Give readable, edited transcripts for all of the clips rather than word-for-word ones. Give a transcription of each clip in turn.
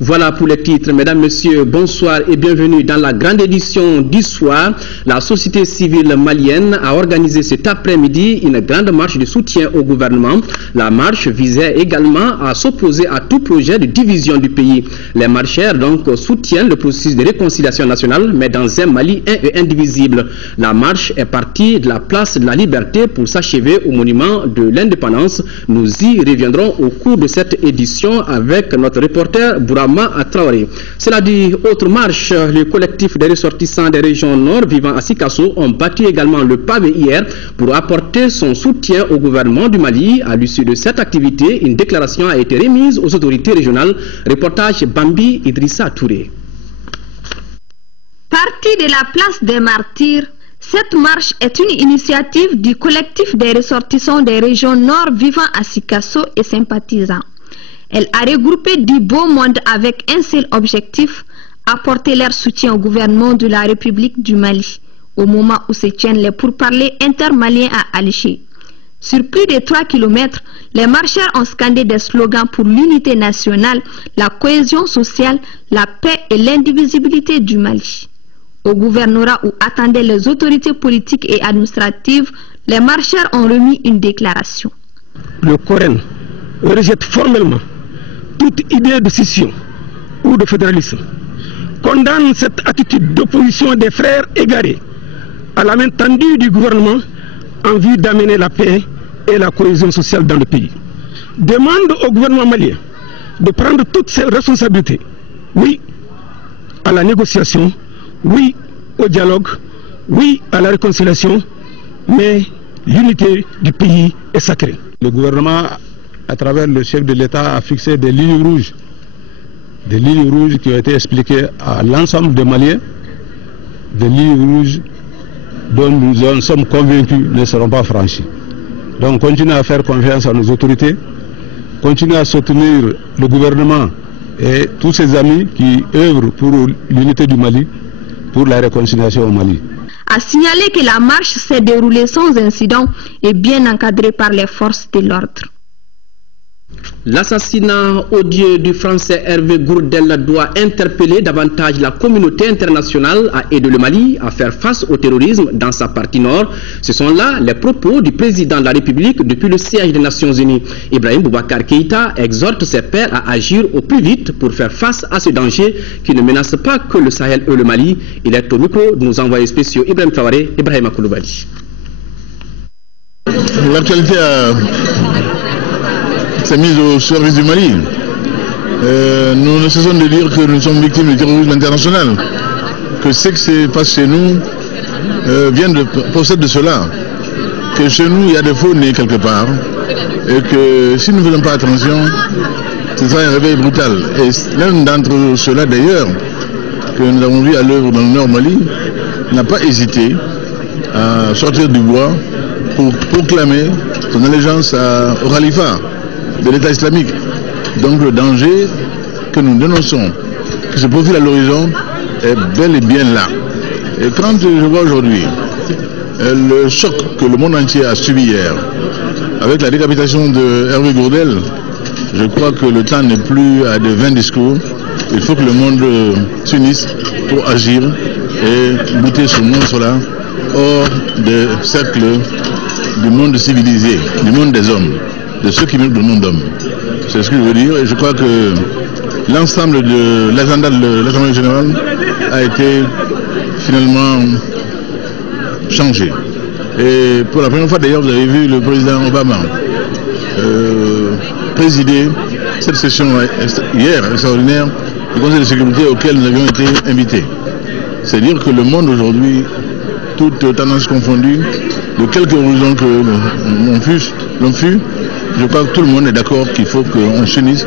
Voilà pour les titres. Mesdames, Messieurs, bonsoir et bienvenue dans la grande édition du soir. La société civile malienne a organisé cet après-midi une grande marche de soutien au gouvernement. La marche visait également à s'opposer à tout projet de division du pays. Les marcheurs donc soutiennent le processus de réconciliation nationale, mais dans un Mali un et indivisible. La marche est partie de la place de la Liberté pour s'achever au monument de l'indépendance. Nous y reviendrons au cours de cette édition avec notre reporter Bourama Traoré. Cela dit, autre marche, le collectif des ressortissants des régions nord vivant à Sikasso ont battu également le pavé hier pour apporter son soutien au gouvernement du Mali. À l'issue de cette activité, une déclaration a été remise aux autorités régionales. Reportage Bambi Idrissa Touré. Partie de la place des martyrs, cette marche est une initiative du collectif des ressortissants des régions nord vivant à Sikasso et sympathisants. Elle a regroupé du beau monde avec un seul objectif, apporter leur soutien au gouvernement de la République du Mali, au moment où se tiennent les pourparlers intermaliens à Alger. Sur plus de 3 km, les marcheurs ont scandé des slogans pour l'unité nationale, la cohésion sociale, la paix et l'indivisibilité du Mali. Au gouvernorat où attendaient les autorités politiques et administratives, les marcheurs ont remis une déclaration. Le Coran rejette formellement toute idée de scission ou de fédéralisme, condamne cette attitude d'opposition des frères égarés à la main tendue du gouvernement en vue d'amener la paix et la cohésion sociale dans le pays. Demande au gouvernement malien de prendre toutes ses responsabilités. Oui à la négociation, oui au dialogue, oui à la réconciliation, mais l'unité du pays est sacrée. Le gouvernement, à travers le chef de l'État, a fixé des lignes rouges qui ont été expliquées à l'ensemble des Maliens, des lignes rouges dont nous en sommes convaincus ne seront pas franchies. Donc continuez à faire confiance à nos autorités, continuez à soutenir le gouvernement et tous ses amis qui œuvrent pour l'unité du Mali, pour la réconciliation au Mali. A signaler que la marche s'est déroulée sans incident et bien encadrée par les forces de l'ordre. L'assassinat odieux du français Hervé Gourdel doit interpeller davantage la communauté internationale à aider le Mali à faire face au terrorisme dans sa partie nord. Ce sont là les propos du président de la République depuis le siège des Nations Unies. Ibrahim Boubacar Keïta exhorte ses pairs à agir au plus vite pour faire face à ce danger qui ne menace pas que le Sahel et le Mali. Il est au micro de nos envoyés spéciaux Ibrahim Traoré et Ibrahim Akouloubali. L'actualité s'est mise au service du Mali. Nous ne cessons de dire que nous sommes victimes du terrorisme international, que ce qui se passe chez nous procède de cela, que chez nous il y a des faux nés quelque part, et que si nous ne faisons pas attention, ce sera un réveil brutal. Et l'un d'entre ceux-là d'ailleurs, que nous avons vu à l'œuvre dans le Nord Mali, n'a pas hésité à sortir du bois pour proclamer son allégeance au khalifa de l'État islamique. Donc le danger que nous dénonçons, qui se profile à l'horizon, est bel et bien là. Et quand je vois aujourd'hui le choc que le monde entier a subi hier, avec la décapitation de Hervé Gourdel, je crois que le temps n'est plus à de vains discours. Il faut que le monde s'unisse pour agir et buter ce monstre-là hors des cercles du monde civilisé, du monde des hommes, de ceux qui méritent le nom d'hommes. C'est ce que je veux dire, et je crois que l'ensemble de l'agenda de l'Assemblée générale a été finalement changé. Et pour la première fois d'ailleurs, vous avez vu le président Obama présider cette session hier extraordinaire du Conseil de sécurité auquel nous avions été invités. C'est dire que le monde aujourd'hui, toutes tendances confondues, de quelque horizon que l'on fût, je crois que tout le monde est d'accord qu'il faut qu'on s'unisse,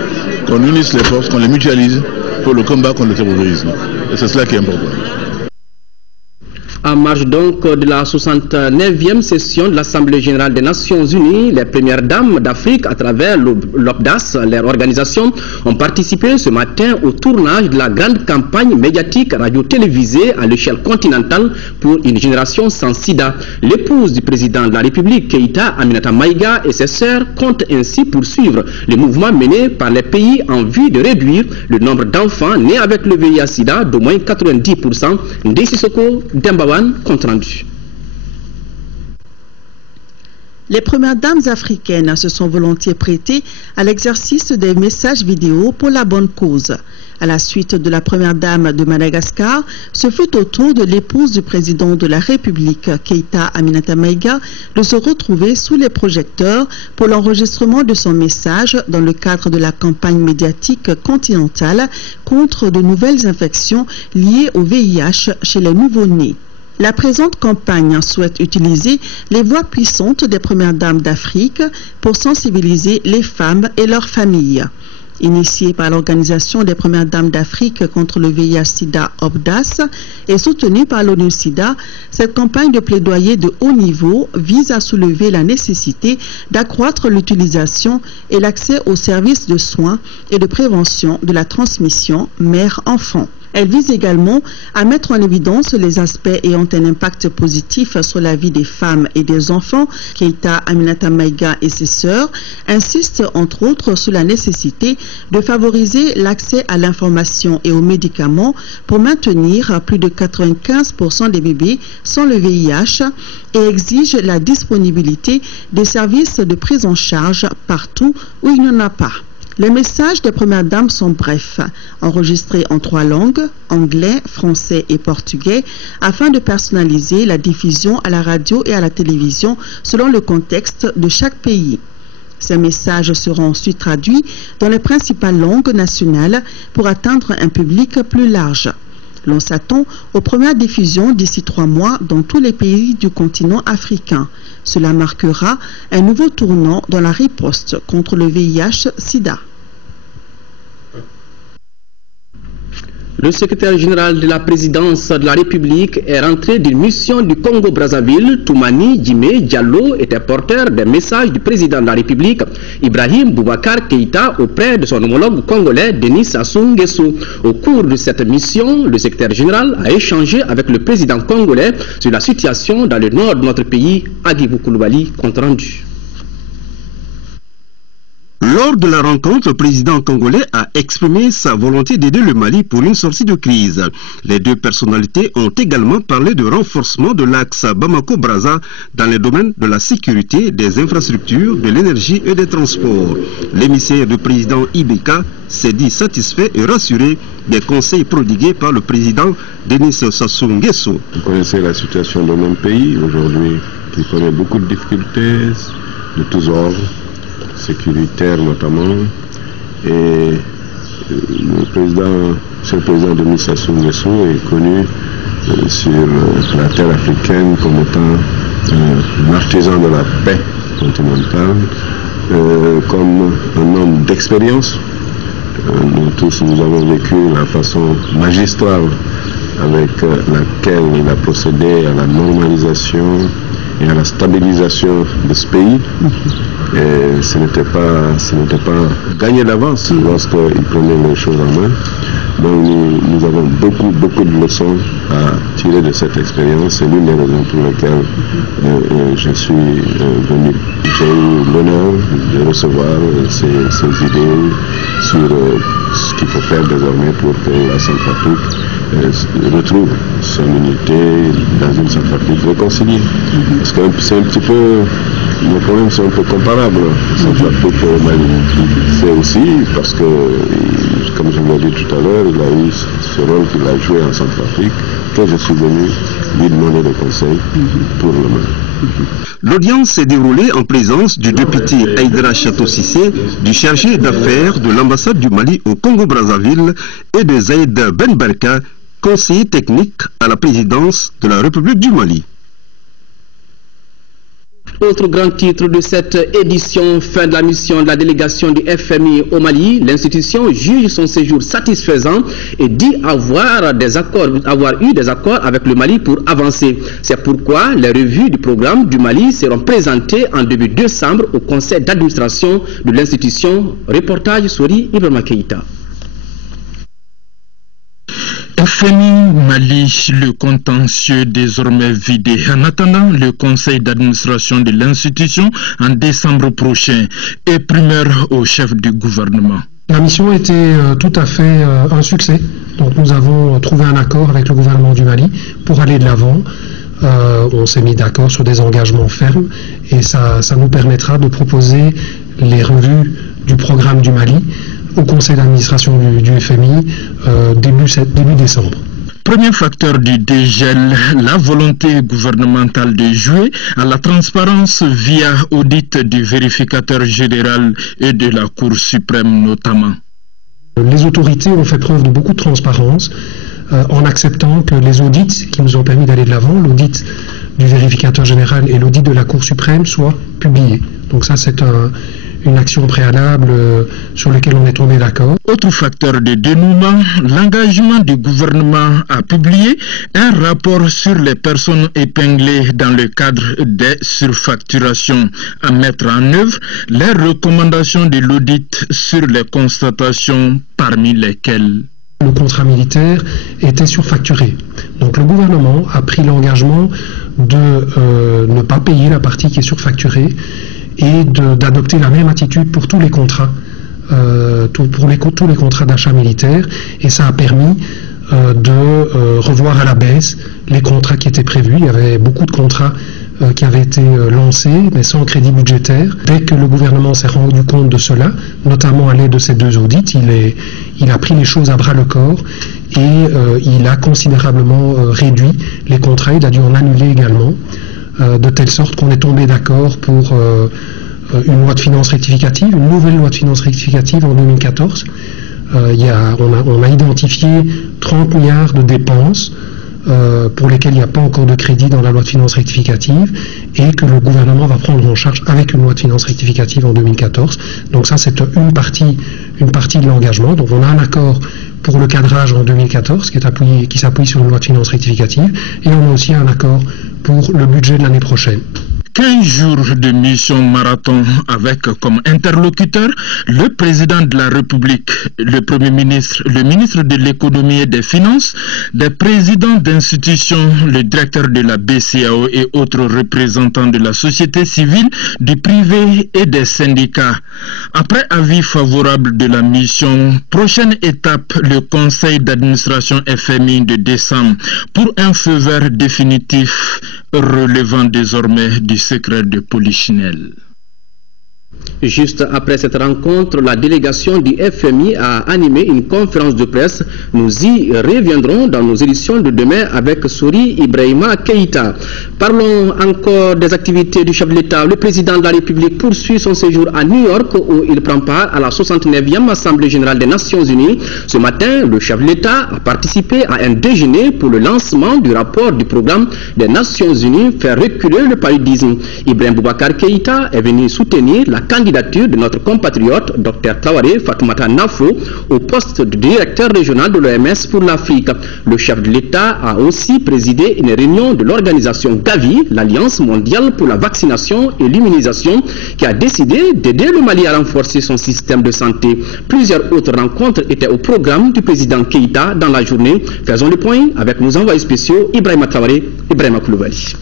qu'on unisse les forces, qu'on les mutualise pour le combat contre le terrorisme. Et c'est cela qui est important. En marge donc de la 69e session de l'Assemblée générale des Nations Unies, les premières dames d'Afrique à travers l'OPDAS, leur organisation, ont participé ce matin au tournage de la grande campagne médiatique radio-télévisée à l'échelle continentale pour une génération sans sida. L'épouse du président de la République, Keïta Aminata Maïga, et ses sœurs comptent ainsi poursuivre le mouvement mené par les pays en vue de réduire le nombre d'enfants nés avec le VIH-Sida d'au moins 90%. Ndesisoko Dembawan, compte rendu. Les premières dames africaines se sont volontiers prêtées à l'exercice des messages vidéo pour la bonne cause. À la suite de la première dame de Madagascar, ce fut au tour de l'épouse du président de la République, Keïta Aminata Maïga, de se retrouver sous les projecteurs pour l'enregistrement de son message dans le cadre de la campagne médiatique continentale contre de nouvelles infections liées au VIH chez les nouveau-nés. La présente campagne souhaite utiliser les voix puissantes des premières dames d'Afrique pour sensibiliser les femmes et leurs familles. Initiée par l'Organisation des premières dames d'Afrique contre le VIH-Sida OPDAS et soutenue par l'ONU-SIDA, cette campagne de plaidoyer de haut niveau vise à soulever la nécessité d'accroître l'utilisation et l'accès aux services de soins et de prévention de la transmission mère-enfant. Elle vise également à mettre en évidence les aspects ayant un impact positif sur la vie des femmes et des enfants. Keïta Aminata Maïga et ses sœurs insistent entre autres sur la nécessité de favoriser l'accès à l'information et aux médicaments pour maintenir plus de 95% des bébés sans le VIH et exigent la disponibilité des services de prise en charge partout où il n'y en a pas. Les messages des premières dames sont brefs, enregistrés en 3 langues, anglais, français et portugais, afin de personnaliser la diffusion à la radio et à la télévision selon le contexte de chaque pays. Ces messages seront ensuite traduits dans les principales langues nationales pour atteindre un public plus large. L'on s'attend aux premières diffusions d'ici 3 mois dans tous les pays du continent africain. Cela marquera un nouveau tournant dans la riposte contre le VIH-Sida. Le secrétaire général de la présidence de la République est rentré d'une mission du Congo-Brazzaville. Toumani Djimé Diallo était porteur des messages du président de la République, Ibrahim Boubacar Keïta, auprès de son homologue congolais, Denis Sassou Nguesso. Au cours de cette mission, le secrétaire général a échangé avec le président congolais sur la situation dans le nord de notre pays. Agibou Koulibaly, compte rendu. Lors de la rencontre, le président congolais a exprimé sa volonté d'aider le Mali pour une sortie de crise. Les deux personnalités ont également parlé de renforcement de l'axe Bamako-Brazza dans les domaines de la sécurité, des infrastructures, de l'énergie et des transports. L'émissaire du président Ibeka s'est dit satisfait et rassuré des conseils prodigués par le président Denis Sassou Nguesso. Vous connaissez la situation de mon pays aujourd'hui, qui connaît beaucoup de difficultés de tous ordres, sécuritaire notamment, et le président Denis Sassou Nguesso est connu sur la terre africaine comme étant un artisan de la paix continentale, comme un homme d'expérience. Nous tous, nous avons vécu la façon magistrale avec laquelle il a procédé à la normalisation et à la stabilisation de ce pays. Et ce n'était pas gagné d'avance lorsqu'il prenait les choses en main. Donc nous avons beaucoup de leçons à tirer de cette expérience. C'est l'une des raisons pour lesquelles je suis venu. J'ai eu l'honneur de recevoir ces idées sur ce qu'il faut faire désormais pour que la Centrafrique retrouve son unité dans une Centrafrique réconciliée. Parce que c'est un petit peu, nos problèmes sont un peu comparables, Centrafrique et Mali. C'est aussi parce que, comme je vous l'ai dit tout à l'heure, il a eu ce rôle qu'il a joué en Centrafrique, que je suis venu lui demander des conseils pour le Mali. L'audience s'est déroulée en présence du député Aïdara Chateau Cissé, du chargé d'affaires de l'ambassade du Mali au Congo-Brazzaville et de Zaïd Ben Barka, conseiller technique à la présidence de la République du Mali. Autre grand titre de cette édition, fin de la mission de la délégation du FMI au Mali. L'institution juge son séjour satisfaisant et dit avoir eu des accords avec le Mali pour avancer. C'est pourquoi les revues du programme du Mali seront présentées en début décembre au conseil d'administration de l'institution. Reportage Sori Ibrahima Keïta. FMI Mali, le contentieux désormais vidé. En attendant le conseil d'administration de l'institution en décembre prochain et primeur au chef du gouvernement. La mission était tout à fait un succès. Donc nous avons trouvé un accord avec le gouvernement du Mali pour aller de l'avant. On s'est mis d'accord sur des engagements fermes et ça nous permettra de proposer les revues du programme du Mali au conseil d'administration du FMI début décembre. Premier facteur du dégel, la volonté gouvernementale de jouer à la transparence via audit du vérificateur général et de la Cour suprême notamment. Les autorités ont fait preuve de beaucoup de transparence en acceptant que les audits qui nous ont permis d'aller de l'avant, l'audit du vérificateur général et l'audit de la Cour suprême, soient publiés. Donc ça c'est une action préalable sur laquelle on est tombé d'accord. Autre facteur de dénouement, l'engagement du gouvernement à publier un rapport sur les personnes épinglées dans le cadre des surfacturations, à mettre en œuvre les recommandations de l'audit sur les constatations parmi lesquelles le contrat militaire était surfacturé. Donc le gouvernement a pris l'engagement de ne pas payer la partie qui est surfacturée et d'adopter la même attitude pour tous les contrats, tous les contrats d'achat militaire, et ça a permis de revoir à la baisse les contrats qui étaient prévus. Il y avait beaucoup de contrats qui avaient été lancés, mais sans crédit budgétaire. Dès que le gouvernement s'est rendu compte de cela, notamment à l'aide de ces deux audits, il a pris les choses à bras le corps et il a considérablement réduit les contrats. Il a dû en annuler également, de telle sorte qu'on est tombé d'accord pour une loi de finances rectificative, une nouvelle loi de finances rectificative en 2014. On a identifié 30 milliards de dépenses pour lesquelles il n'y a pas encore de crédit dans la loi de finances rectificative et que le gouvernement va prendre en charge avec une loi de finances rectificative en 2014. Donc ça c'est une partie de l'engagement. Donc on a un accord pour le cadrage en 2014 qui s'appuie sur une loi de finances rectificative et on a aussi un accord pour le budget de l'année prochaine. 15 jours de mission marathon avec comme interlocuteur le président de la République, le Premier ministre, le ministre de l'économie et des finances, des présidents d'institutions, le directeur de la BCAO et autres représentants de la société civile, du privé et des syndicats. Après avis favorable de la mission, prochaine étape, le conseil d'administration FMI de décembre pour un feu vert définitif relevant désormais du secret de Polichinelle. Juste après cette rencontre, la délégation du FMI a animé une conférence de presse. Nous y reviendrons dans nos éditions de demain avec Sori Ibrahima Keïta. Parlons encore des activités du chef de l'État. Le président de la République poursuit son séjour à New York où il prend part à la 69e Assemblée générale des Nations Unies. Ce matin, le chef de l'État a participé à un déjeuner pour le lancement du rapport du programme des Nations Unies Faire reculer le paludisme. Ibrahim Boubacar Keïta est venu soutenir la candidature de notre compatriote Dr Traoré Fatoumata Nafo au poste de directeur régional de l'OMS pour l'Afrique. Le chef de l'État a aussi présidé une réunion de l'organisation Gavi, l'Alliance mondiale pour la vaccination et l'immunisation, qui a décidé d'aider le Mali à renforcer son système de santé. Plusieurs autres rencontres étaient au programme du président Keïta dans la journée. Faisons le point avec nos envoyés spéciaux Ibrahima Traoré et Ibrahima Koulibaly.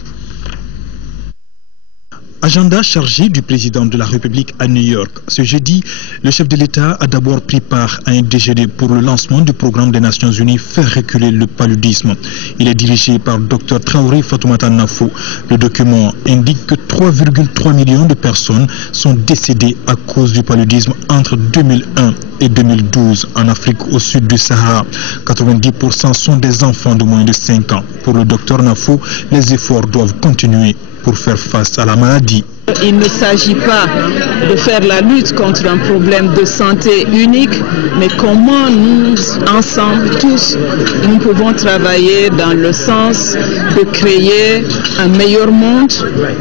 Agenda chargé du président de la République à New York. Ce jeudi, le chef de l'État a d'abord pris part à un déjeuner pour le lancement du programme des Nations Unies Faire reculer le paludisme. Il est dirigé par Dr Traoré Fatoumata Nafo. Le document indique que 3,3 millions de personnes sont décédées à cause du paludisme entre 2001 et 2012 en Afrique au sud du Sahara. 90% sont des enfants de moins de 5 ans. Pour le docteur Nafo, les efforts doivent continuer pour pour faire face à la maladie. Il ne s'agit pas de faire la lutte contre un problème de santé unique, mais comment nous, ensemble, tous, nous pouvons travailler dans le sens de créer un meilleur monde,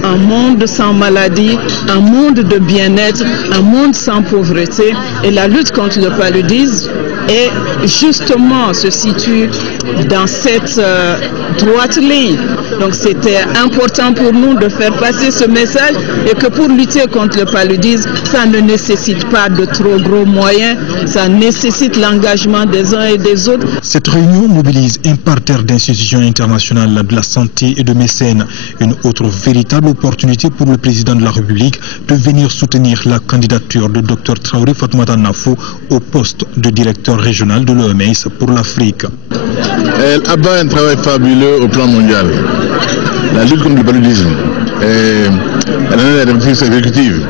un monde sans maladie, un monde de bien-être, un monde sans pauvreté. Et la lutte contre le paludisme est justement se situe dans cette droite ligne. Donc c'était important pour nous de faire passer ce message et que pour lutter contre le paludisme, ça ne nécessite pas de trop gros moyens, ça nécessite l'engagement des uns et des autres. Cette réunion mobilise un parterre d'institutions internationales de la santé et de mécènes. Une autre véritable opportunité pour le président de la République de venir soutenir la candidature de Dr Traoré Fatoumata Nafo au poste de directeur régional de l'OMS pour l'Afrique. Elle abat un travail fabuleux au plan mondial. La lutte contre le paludisme. Elle en est la directrice exécutive.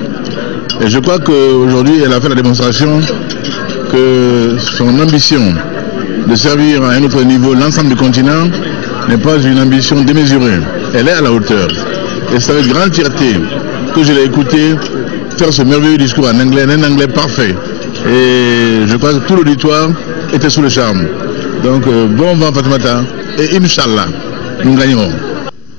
Et je crois qu'aujourd'hui, elle a fait la démonstration que son ambition de servir à un autre niveau l'ensemble du continent n'est pas une ambition démesurée. Elle est à la hauteur. Et c'est avec grande fierté que je l'ai écouté faire ce merveilleux discours en anglais, un anglais parfait. Et je crois que tout l'auditoire était sous le charme. Donc bon vent Fatoumata et Inch'Allah, nous gagnerons.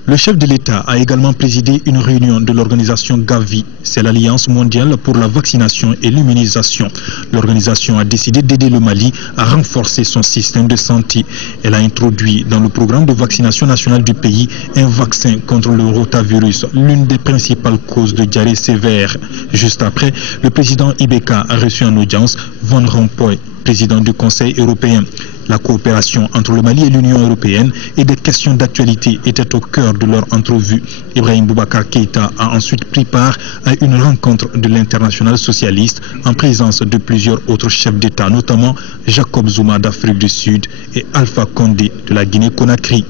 Le chef de l'État a également présidé une réunion de l'organisation Gavi, c'est l'Alliance mondiale pour la vaccination et l'immunisation. L'organisation a décidé d'aider le Mali à renforcer son système de santé. Elle a introduit dans le programme de vaccination nationale du pays un vaccin contre le rotavirus, l'une des principales causes de diarrhée sévère. Juste après, le président Ibeka a reçu en audience Van Rompuy, président du Conseil européen. La coopération entre le Mali et l'Union européenne et des questions d'actualité étaient au cœur de leur entrevue. Ibrahim Boubacar Keïta a ensuite pris part à une rencontre de l'internationale socialiste en présence de plusieurs autres chefs d'État, notamment Jacob Zuma d'Afrique du Sud et Alpha Condé de la Guinée-Conakry.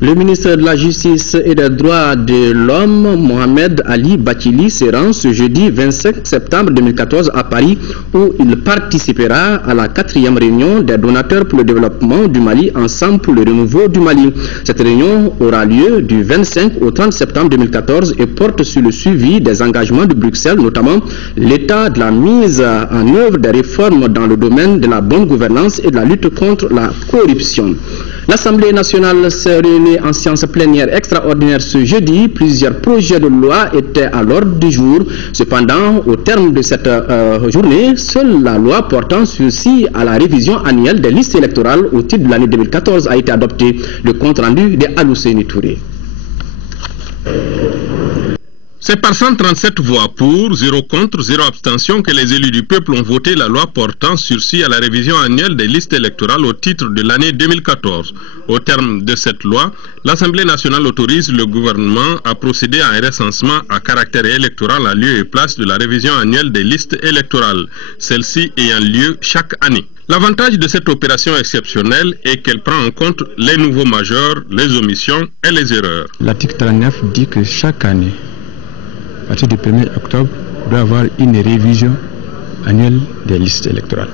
Le ministre de la Justice et des Droits de l'Homme, Mohamed Ali Bathily, se rend ce jeudi 25 septembre 2014 à Paris, où il participera à la 4e réunion des donateurs pour le développement du Mali, Ensemble pour le renouveau du Mali. Cette réunion aura lieu du 25 au 30 septembre 2014 et porte sur le suivi des engagements de Bruxelles, notamment l'état de la mise en œuvre des réformes dans le domaine de la bonne gouvernance et de la lutte contre la corruption. L'Assemblée nationale s'est réunie en séance plénière extraordinaire ce jeudi. Plusieurs projets de loi étaient à l'ordre du jour. Cependant, au terme de cette journée, seule la loi portant ceci à la révision annuelle des listes électorales au titre de l'année 2014 a été adoptée. Le compte rendu de Alousseni Touré. C'est par 137 voix pour, 0 contre, 0 abstention que les élus du peuple ont voté la loi portant sursis à la révision annuelle des listes électorales au titre de l'année 2014. Au terme de cette loi, l'Assemblée nationale autorise le gouvernement à procéder à un recensement à caractère électoral à lieu et place de la révision annuelle des listes électorales, celle-ci ayant lieu chaque année. L'avantage de cette opération exceptionnelle est qu'elle prend en compte les nouveaux majeurs, les omissions et les erreurs. L'article 39 dit que chaque année, à partir du 1er octobre, il doit y avoir une révision annuelle des listes électorales.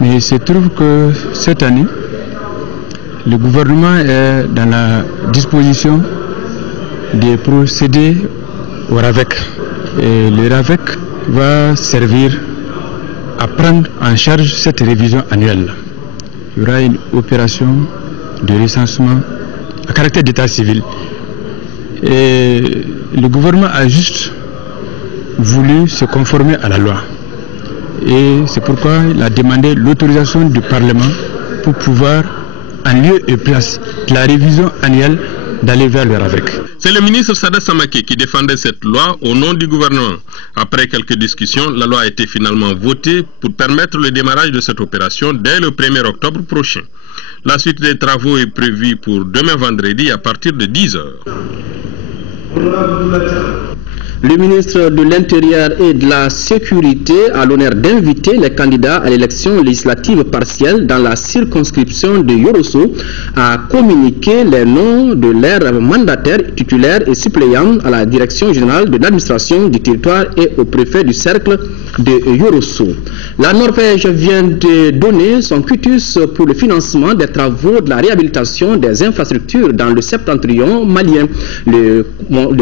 Mais il se trouve que cette année, le gouvernement est dans la disposition de procéder au RAVEC. Et le RAVEC va servir à prendre en charge cette révision annuelle. Il y aura une opération de recensement à caractère d'état civil. Et le gouvernement a juste voulu se conformer à la loi. Et c'est pourquoi il a demandé l'autorisation du Parlement pour pouvoir, en lieu et place de la révision annuelle, d'aller vers le RAVEC. C'est le ministre Sada Samake qui défendait cette loi au nom du gouvernement. Après quelques discussions, la loi a été finalement votée pour permettre le démarrage de cette opération dès le 1er octobre prochain. La suite des travaux est prévue pour demain vendredi à partir de 10 h. Le ministre de l'Intérieur et de la Sécurité a l'honneur d'inviter les candidats à l'élection législative partielle dans la circonscription de Yorosso à communiquer les noms de leurs mandataires, titulaires et suppléants à la Direction générale de l'administration du territoire et au préfet du cercle de Yorosso. La Norvège vient de donner son quitus pour le financement des travaux de la réhabilitation des infrastructures dans le septentrion malien. Le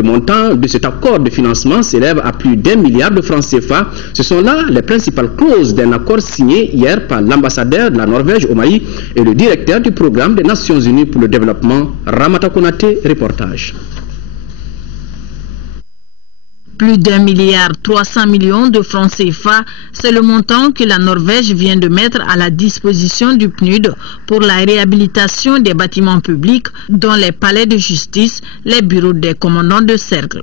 montant de cet accord de financement s'élève à plus d'1 milliard de francs CFA. Ce sont là les principales clauses d'un accord signé hier par l'ambassadeur de la Norvège au Mali et le directeur du programme des Nations Unies pour le développement, Ramata Konaté, reportage. Plus d'1 milliard 300 millions de francs CFA, c'est le montant que la Norvège vient de mettre à la disposition du PNUD pour la réhabilitation des bâtiments publics, dont les palais de justice, les bureaux des commandants de cercle.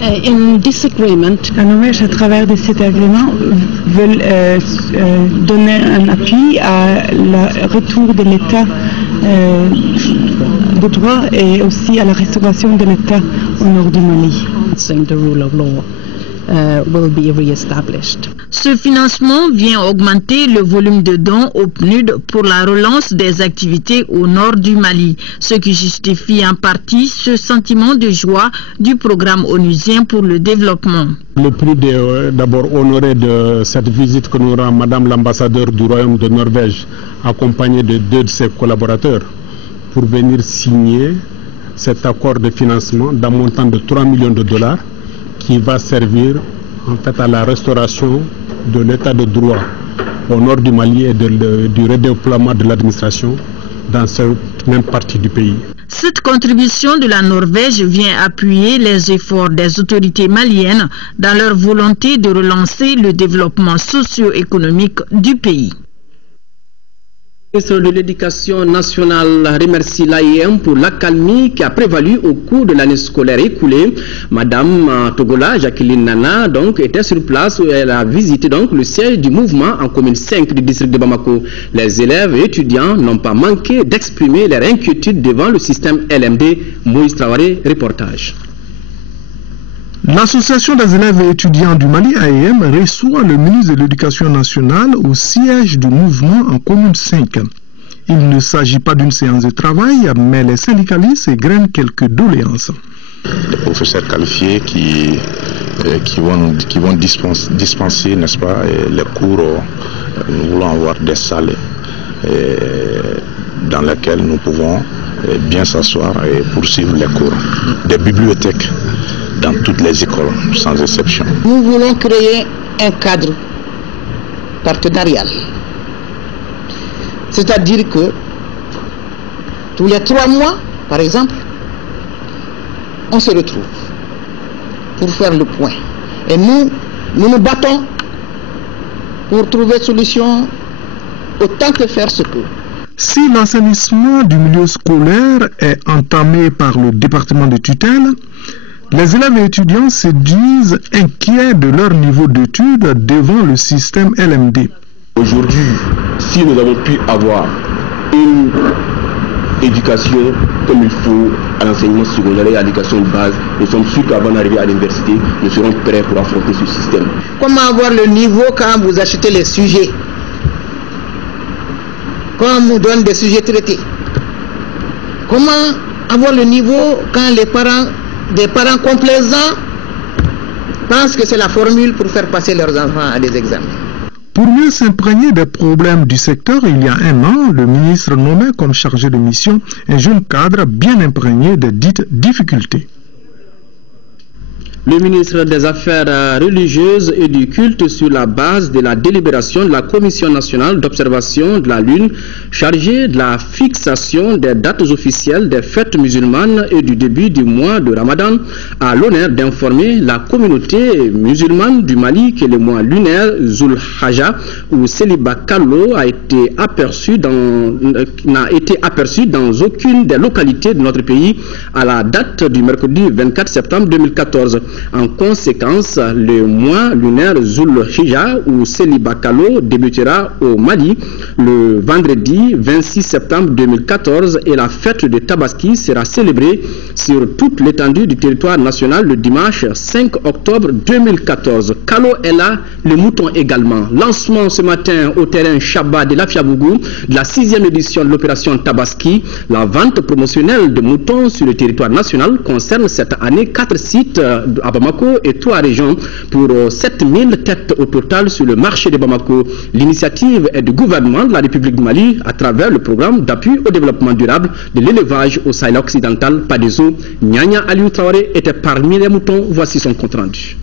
La Norvège, à travers cet agrément, veut donner un appui à le retour de l'État de droit et aussi à la restauration de l'État au nord du Mali. Ce financement vient augmenter le volume de dons au PNUD pour la relance des activités au nord du Mali, ce qui justifie en partie ce sentiment de joie du programme onusien pour le développement. Le PNUD est d'abord honoré de cette visite que nous rend Madame l'ambassadeur du Royaume de Norvège, accompagnée de 2 de ses collaborateurs, pour venir signer cet accord de financement d'un montant de 3 millions de dollars qui va servir en fait à la restauration de l'état de droit au nord du Mali et du redéploiement de l'administration dans cette même partie du pays. Cette contribution de la Norvège vient appuyer les efforts des autorités maliennes dans leur volonté de relancer le développement socio-économique du pays. Le ministre de l'Éducation nationale remercie l'AEM pour l'accalmie qui a prévalu au cours de l'année scolaire écoulée. Madame Togola Jacqueline Nana était sur place où elle a visité le siège du mouvement en commune 5 du district de Bamako. Les élèves et étudiants n'ont pas manqué d'exprimer leur inquiétude devant le système LMD. Moïse Traoré, reportage. L'association des élèves et étudiants du Mali AEM reçoit le ministre de l'Éducation nationale au siège du mouvement en commune 5. Il ne s'agit pas d'une séance de travail, mais les syndicalistes égrènent quelques doléances. Des professeurs qualifiés qui vont dispenser, n'est-ce pas, les cours. Nous voulons avoir des salles dans lesquelles nous pouvons bien s'asseoir et poursuivre les cours. Des bibliothèques dans toutes les écoles, sans exception. Nous voulons créer un cadre partenarial. C'est-à-dire que tous les 3 mois, par exemple, on se retrouve pour faire le point. Et nous nous battons pour trouver solution autant que faire se peut. Si l'assainissement du milieu scolaire est entamé par le département de tutelle, les élèves et étudiants se disent inquiets de leur niveau d'études devant le système LMD. Aujourd'hui, si nous avons pu avoir une éducation comme il faut à l'enseignement secondaire et à l'éducation de base, nous sommes sûrs qu'avant d'arriver à l'université, nous serons prêts pour affronter ce système. Comment avoir le niveau quand vous achetez les sujets? Quand on nous donne des sujets traités? Comment avoir le niveau quand des parents complaisants pensent que c'est la formule pour faire passer leurs enfants à des examens? Pour mieux s'imprégner des problèmes du secteur, il y a 1 an, le ministre nommait comme chargé de mission un jeune cadre bien imprégné des dites difficultés. Le ministre des Affaires religieuses et du culte, sur la base de la délibération de la Commission nationale d'observation de la Lune, chargée de la fixation des dates officielles des fêtes musulmanes et du début du mois de Ramadan, a l'honneur d'informer la communauté musulmane du Mali que le mois lunaire Zul Hajja ou célibat Kallo n'a été aperçu dans aucune des localités de notre pays à la date du mercredi 24 septembre 2014. En conséquence, le mois lunaire Zul Hijja ou célibat Kallo débutera au Mali le vendredi 26 septembre 2014 et la fête de Tabaski sera célébrée sur toute l'étendue du territoire national le dimanche 5 octobre 2014. Kallo est là, le mouton également. Lancement ce matin au terrain Chaba de l'Afiabougou de la 6e édition de l'opération Tabaski. La vente promotionnelle de moutons sur le territoire national concerne cette année 4 sites à Bamako et 3 régions pour 7000 têtes au total sur le marché de Bamako. L'initiative est du gouvernement de la République du Mali à travers le programme d'appui au développement durable de l'élevage au Sahel occidental PADESO. Nyanya Aliou Traoré était parmi les moutons. Voici son compte rendu.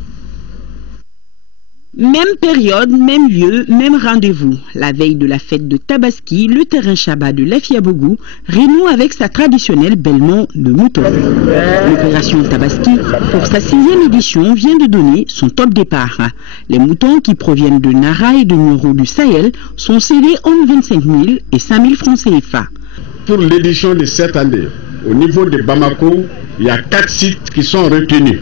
Même période, même lieu, même rendez-vous. La veille de la fête de Tabaski, le terrain Chaba de Lafiabougou renoue avec sa traditionnelle bellement de moutons. L'opération Tabaski, pour sa 6e édition, vient de donner son top départ. Les moutons qui proviennent de Nara et de Nyoro du Sahel sont cédés entre 25 000 et 5 000 francs CFA. Pour l'édition de cette année, au niveau de Bamako, il y a 4 sites qui sont retenus.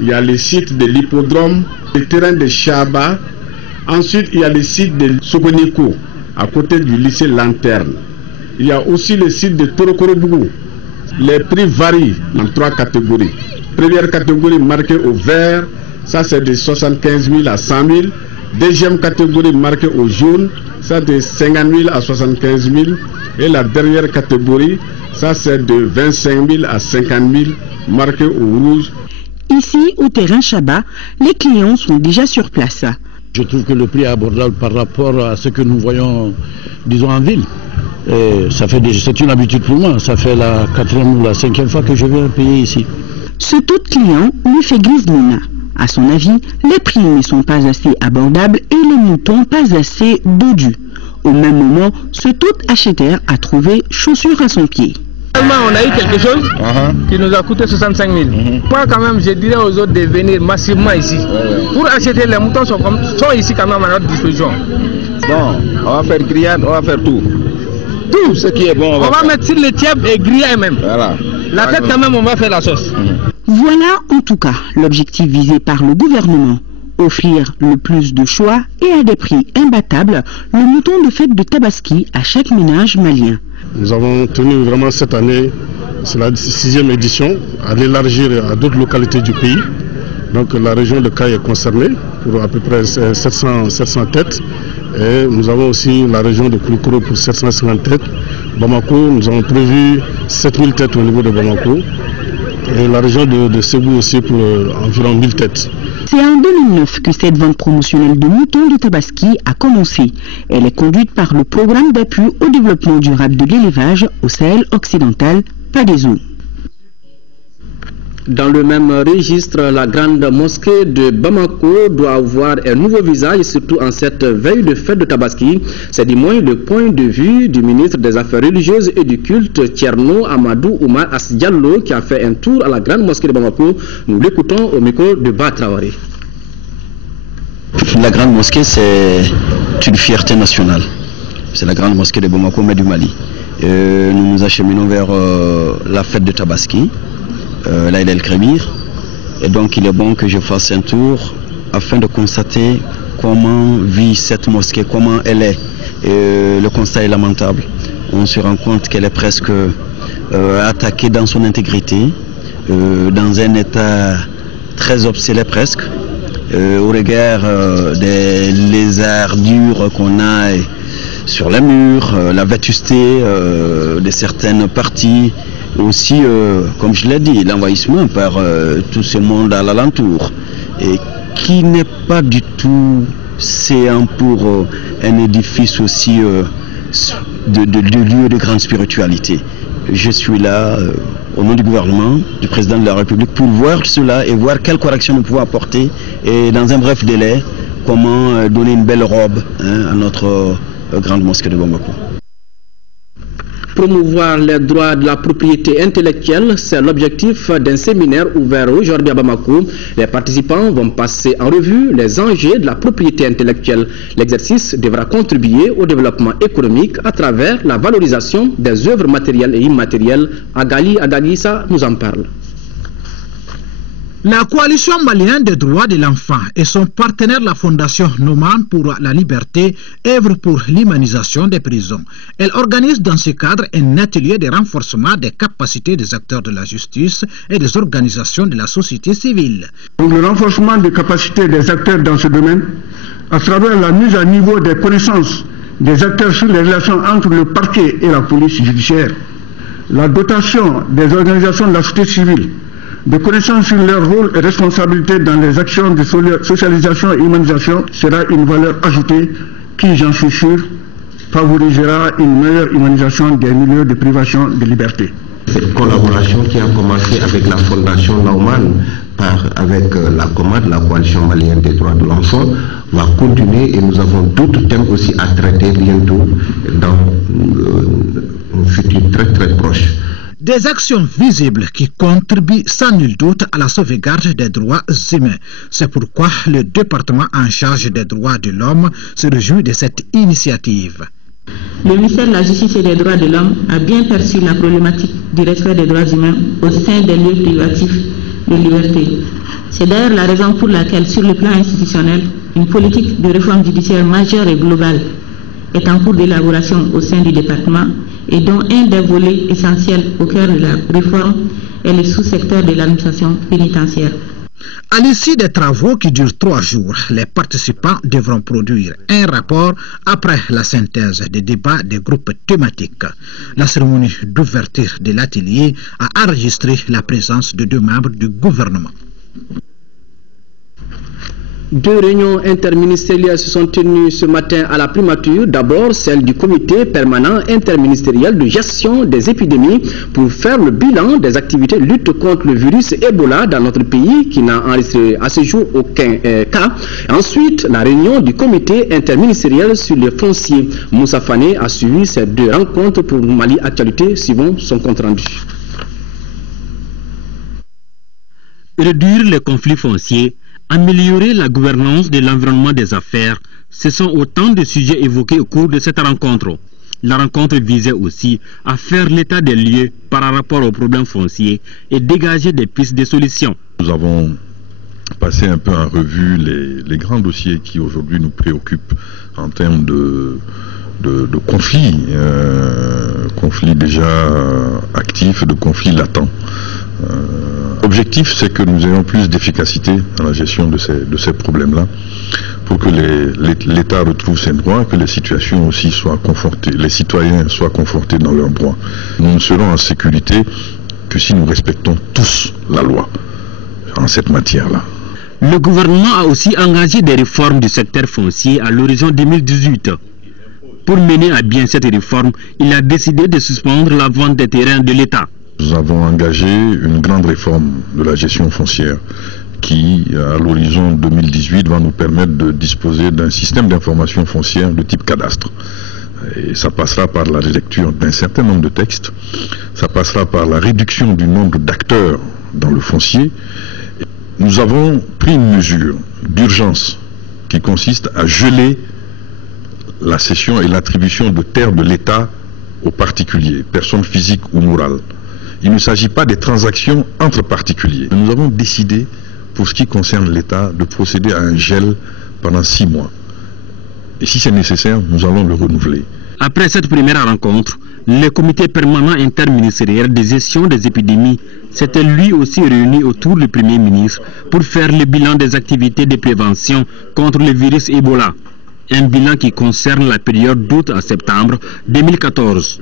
Il y a le site de l'hippodrome, le terrain de Chaba. Ensuite, il y a le site de Sogoniko, à côté du lycée Lanterne. Il y a aussi le site de Torokorobougou. Les prix varient dans 3 catégories. Première catégorie marquée au vert, ça c'est de 75 000 à 100 000. Deuxième catégorie marquée au jaune, ça de 50 000 à 75 000. Et la dernière catégorie, ça c'est de 25 000 à 50 000, marquée au rouge. Ici, au terrain Chaba, les clients sont déjà sur place. Je trouve que le prix est abordable par rapport à ce que nous voyons, disons, en ville. C'est une habitude pour moi. Ça fait la 4e ou la 5e fois que je viens payer ici. Ce taux de client lui fait grise mine. À son avis, les prix ne sont pas assez abordables et les moutons pas assez dodus. Au même moment, ce taux acheteur a trouvé chaussure à son pied. On a eu quelque chose qui nous a coûté 65 000. Moi quand même je dirais aux autres de venir massivement ici. Pour acheter les moutons sont ici quand même à notre disposition. Bon, on va faire grillade, on va faire tout. Tout ce qui est bon. On va mettre sur le tiep et griller même. Voilà. La tête quand même on va faire la sauce. Voilà en tout cas l'objectif visé par le gouvernement. Offrir le plus de choix et à des prix imbattables le mouton de fête de Tabaski à chaque ménage malien. Nous avons tenu vraiment cette année, c'est la 6e édition, à l'élargir à d'autres localités du pays. Donc la région de Caille est concernée pour à peu près 700 têtes. Et nous avons aussi la région de Koulikoro pour 750 têtes. Bamako, nous avons prévu 7000 têtes au niveau de Bamako. Et la région de Ségou aussi pour environ 1000 têtes. C'est en 2009 que cette vente promotionnelle de moutons de Tabaski a commencé. Elle est conduite par le programme d'appui au développement durable de l'élevage au Sahel occidental, PADESO. Dans le même registre, la grande mosquée de Bamako doit avoir un nouveau visage, surtout en cette veille de fête de Tabaski. C'est du moins le point de vue du ministre des Affaires religieuses et du culte, Thierno Amadou Oumar Asdiallo, qui a fait un tour à la grande mosquée de Bamako. Nous l'écoutons au micro de Batraoré. La grande mosquée, c'est une fierté nationale. C'est la grande mosquée de Bamako, mais du Mali. Nous nous acheminons vers la fête de Tabaski. Là il est le Crémir, et donc il est bon que je fasse un tour afin de constater comment vit cette mosquée, comment elle est. Le constat est lamentable. On se rend compte qu'elle est presque attaquée dans son intégrité, dans un état très obsolète presque, au regard des lézardures qu'on a sur les murs, la vétusté de certaines parties. Aussi, comme je l'ai dit, l'envahissement par tout ce monde à l'alentour, et qui n'est pas du tout séant pour un édifice aussi de lieu de grande spiritualité. Je suis là au nom du gouvernement, du président de la République, pour voir cela et voir quelles corrections nous pouvons apporter, et dans un bref délai, comment donner une belle robe à notre grande mosquée de Bamako. Promouvoir les droits de la propriété intellectuelle, c'est l'objectif d'un séminaire ouvert aujourd'hui à Bamako. Les participants vont passer en revue les enjeux de la propriété intellectuelle. L'exercice devra contribuer au développement économique à travers la valorisation des œuvres matérielles et immatérielles. Agali Adagissa nous en parle. La coalition malienne des droits de l'enfant et son partenaire, la fondation Noman pour la liberté, œuvrent pour l'humanisation des prisons. Elle organise dans ce cadre un atelier de renforcement des capacités des acteurs de la justice et des organisations de la société civile. Donc le renforcement des capacités des acteurs dans ce domaine, à travers la mise à niveau des connaissances des acteurs sur les relations entre le parquet et la police judiciaire, la dotation des organisations de la société civile, de connaissances sur leur rôle et responsabilité dans les actions de socialisation et humanisation sera une valeur ajoutée qui, j'en suis sûr, favorisera une meilleure humanisation des milieux de privation de liberté. Cette collaboration qui a commencé avec la Fondation Naumann, avec la COMAD, la Coalition malienne des droits de l'enfant, va continuer et nous avons d'autres thèmes aussi à traiter bientôt dans un futur très proche. Des actions visibles qui contribuent sans nul doute à la sauvegarde des droits humains. C'est pourquoi le département en charge des droits de l'homme se réjouit de cette initiative. Le ministère de la Justice et des droits de l'homme a bien perçu la problématique du respect des droits humains au sein des lieux privatifs de liberté. C'est d'ailleurs la raison pour laquelle, sur le plan institutionnel, une politique de réforme judiciaire majeure et globale est en cours d'élaboration au sein du département et dont un des volets essentiels au cœur de la réforme est le sous-secteur de l'administration pénitentiaire. À l'issue des travaux qui durent 3 jours, les participants devront produire un rapport après la synthèse des débats des groupes thématiques. La cérémonie d'ouverture de l'atelier a enregistré la présence de 2 membres du gouvernement. 2 réunions interministérielles se sont tenues ce matin à la primature. D'abord, celle du comité permanent interministériel de gestion des épidémies pour faire le bilan des activités de lutte contre le virus Ebola dans notre pays qui n'a enregistré à ce jour aucun cas. Ensuite, la réunion du comité interministériel sur les fonciers. Moussa Fane a suivi ces 2 rencontres pour Mali Actualité. Suivons son compte rendu. Réduire les conflits fonciers, améliorer la gouvernance de l'environnement des affaires, ce sont autant de sujets évoqués au cours de cette rencontre. La rencontre visait aussi à faire l'état des lieux par rapport aux problèmes fonciers et dégager des pistes de solutions. Nous avons passé un peu en revue les grands dossiers qui aujourd'hui nous préoccupent en termes de conflits, conflits déjà actifs, de conflits latents. L'objectif, c'est que nous ayons plus d'efficacité dans la gestion de ces problèmes-là, pour que l'État retrouve ses droits, que les situations aussi soient confortées, les citoyens soient confortés dans leurs droits. Nous ne serons en sécurité que si nous respectons tous la loi en cette matière-là. Le gouvernement a aussi engagé des réformes du secteur foncier à l'horizon 2018. Pour mener à bien cette réforme, il a décidé de suspendre la vente des terrains de l'État. Nous avons engagé une grande réforme de la gestion foncière qui, à l'horizon 2018, va nous permettre de disposer d'un système d'information foncière de type cadastre. Et ça passera par la relecture d'un certain nombre de textes, ça passera par la réduction du nombre d'acteurs dans le foncier. Nous avons pris une mesure d'urgence qui consiste à geler la cession et l'attribution de terres de l'État aux particuliers, personnes physiques ou morales. Il ne s'agit pas des transactions entre particuliers. Nous avons décidé, pour ce qui concerne l'État, de procéder à un gel pendant 6 mois. Et si c'est nécessaire, nous allons le renouveler. Après cette première rencontre, le comité permanent interministériel de gestion des épidémies s'était lui aussi réuni autour du Premier ministre pour faire le bilan des activités de prévention contre le virus Ebola. Un bilan qui concerne la période d'août à septembre 2014.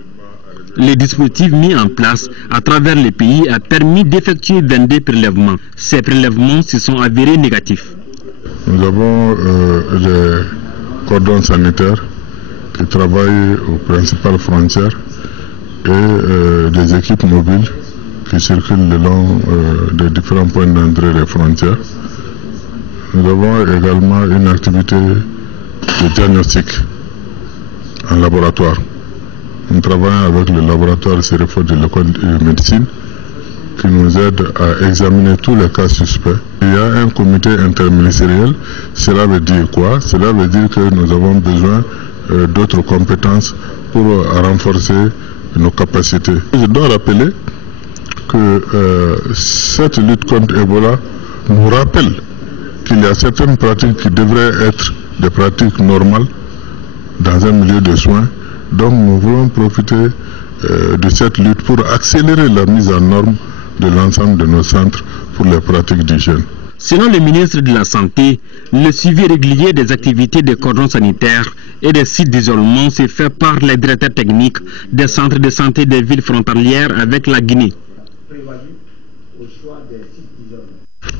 Les dispositifs mis en place à travers le pays a permis d'effectuer 22 prélèvements. Ces prélèvements se sont avérés négatifs. Nous avons les cordons sanitaires qui travaillent aux principales frontières et des équipes mobiles qui circulent le long des différents points d'entrée des frontières. Nous avons également une activité de diagnostic en laboratoire. Nous travaillons avec le laboratoire CEREFO de l'école de médecine qui nous aide à examiner tous les cas suspects. Il y a un comité interministériel. Cela veut dire quoi? Cela veut dire que nous avons besoin d'autres compétences pour renforcer nos capacités. Je dois rappeler que cette lutte contre Ebola nous rappelle qu'il y a certaines pratiques qui devraient être des pratiques normales dans un milieu de soins. Donc nous voulons profiter de cette lutte pour accélérer la mise en norme de l'ensemble de nos centres pour les pratiques d'hygiène. Selon le ministre de la Santé, le suivi régulier des activités de cordons sanitaires et des sites d'isolement se fait par les directeurs techniques des centres de santé des villes frontalières avec la Guinée.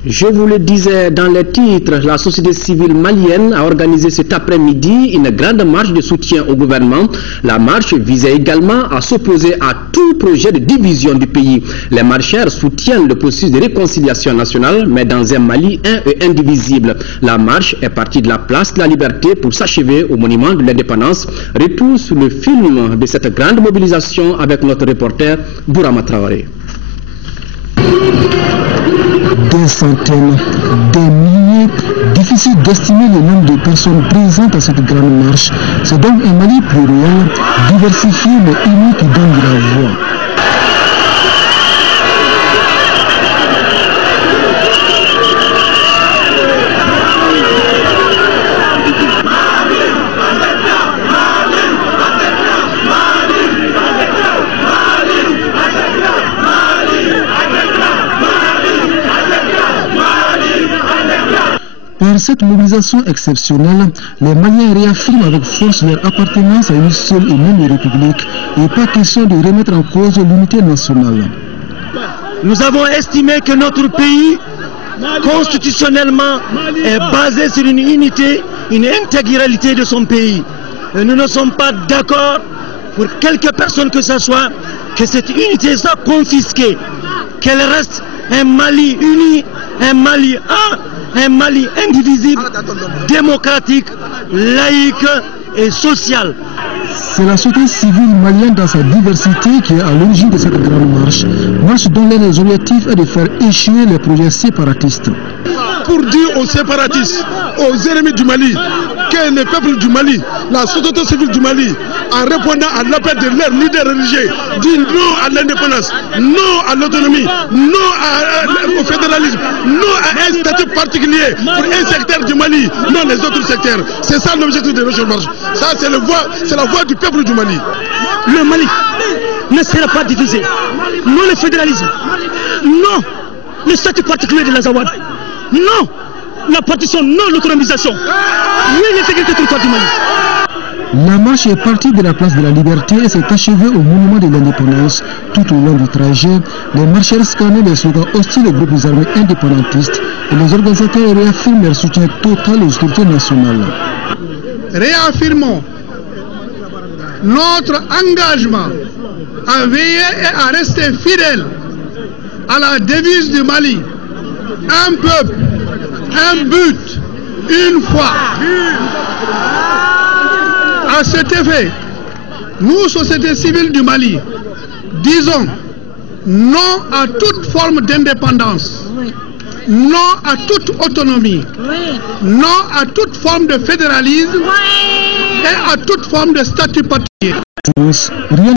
Je vous le disais dans les titres, la société civile malienne a organisé cet après-midi une grande marche de soutien au gouvernement. La marche visait également à s'opposer à tout projet de division du pays. Les marcheurs soutiennent le processus de réconciliation nationale, mais dans un Mali un et indivisible. La marche est partie de la place de la Liberté pour s'achever au monument de l'indépendance. Retour sur le film de cette grande mobilisation avec notre reporter Bourama Traoré. Des centaines, des milliers, difficile d'estimer le nombre de personnes présentes à cette grande marche. C'est donc un Mali pluriel, diversifié mais uni qui donne de la voix. Par cette mobilisation exceptionnelle, les Maliens réaffirment avec force leur appartenance à une seule et même république et pas question de remettre en cause l'unité nationale. Nous avons estimé que notre pays, constitutionnellement, est basé sur une unité, une intégralité de son pays. Et nous ne sommes pas d'accord pour quelque personne que ce soit, que cette unité soit confisquée, qu'elle reste un Mali uni, un Mali un Mali indivisible, démocratique, laïque et social. C'est la société civile malienne dans sa diversité qui est à l'origine de cette grande marche dont l'un des objectifs est de faire échouer les projets séparatistes. Pour dire aux séparatistes, aux ennemis du Mali, que le peuple du Mali, la société civile du Mali, en répondant à l'appel de leurs leaders religieux, dit non à l'indépendance, non à l'autonomie, non au fédéralisme, non à un statut particulier pour un secteur du Mali, non les autres secteurs. C'est ça l'objectif de notre marche. Ça, c'est la voix du peuple du Mali. Le Mali ne sera pas divisé. Non le fédéralisme, non le statut particulier de l'Azawad, non la partition, non l'autonomisation, oui l'intégrité territoriale du Mali. La marche est partie de la place de la Liberté et s'est achevée au monument de l'indépendance. Tout au long du trajet, les marcheurs scannent les slogans hostiles aux groupes armés indépendantistes et les organisateurs réaffirment leur soutien total aux autorités nationales. Réaffirmons notre engagement à veiller et à rester fidèles à la devise du Mali. Un peuple, un but, une foi. À cet effet, nous, société civile du Mali, disons non à toute forme d'indépendance, non à toute autonomie, non à toute forme de fédéralisme et à toute forme de statut particulier. Rien